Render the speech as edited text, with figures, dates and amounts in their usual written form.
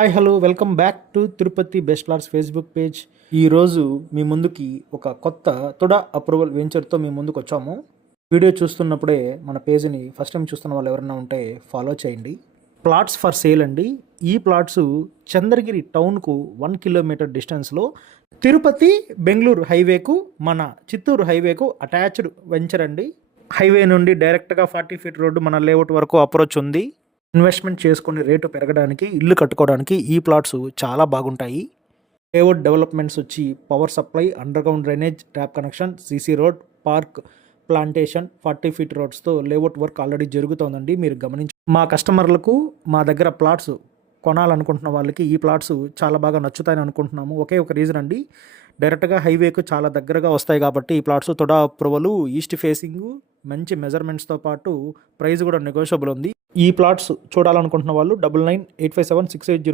Hi hello welcome back to Tirupati best LADS Facebook page. ఈరోజు మీ ముందుకి ఒక కొత్త తుడా అప్రూవల్ వెంచర్తో మీ ముందుకు వచ్చాము. వీడియో చూస్తున్నప్పుడే మన పేజ్ని ఫస్ట్ టైం చూస్తున్న వాళ్ళు ఎవరైనా ఉంటే ఫాలో చేయండి. ప్లాట్స్ ఫర్ సేల్ అండి. ఈ ప్లాట్స్ చంద్రగిరి టౌన్కు 1 కిలోమీటర్ డిస్టెన్స్లో తిరుపతి బెంగళూరు హైవేకు మన చిత్తూరు హైవేకు అటాచ్డ్ వెంచర్ అండి. హైవే నుండి డైరెక్ట్గా 40 ఫీట్ రోడ్డు మన లేఅవుట్ వరకు అప్రోచ్ ఉంది. ఇన్వెస్ట్మెంట్ చేసుకుని రేటు పెరగడానికి, ఇల్లు కట్టుకోవడానికి ఈ ప్లాట్స్ చాలా బాగుంటాయి. లేఅవుట్ డెవలప్మెంట్స్ వచ్చి power supply, underground drainage, tap connection, CC road, park, plantation, 40 feet రోడ్స్తో లేఅవుట్ వర్క్ ఆల్రెడీ జరుగుతోందండి. మీరు గమనించి మా కస్టమర్లకు మా దగ్గర ప్లాట్స్ కొనాలనుకుంటున్న వాళ్ళకి ఈ ప్లాట్స్ చాలా బాగా నచ్చుతాయని అనుకుంటున్నాము. ఒకే ఒక రీజన్ అండి, డైరెక్ట్గా హైవేకు చాలా దగ్గరగా వస్తాయి కాబట్టి ఈ plots TUDA approval, east facing, మంచి మెజర్మెంట్స్తో పాటు ప్రైస్ కూడా నెగోషియబుల్ ఉంది. ఈ ప్లాట్స్ చూడాలనుకుంటున్న వాళ్ళు 99857680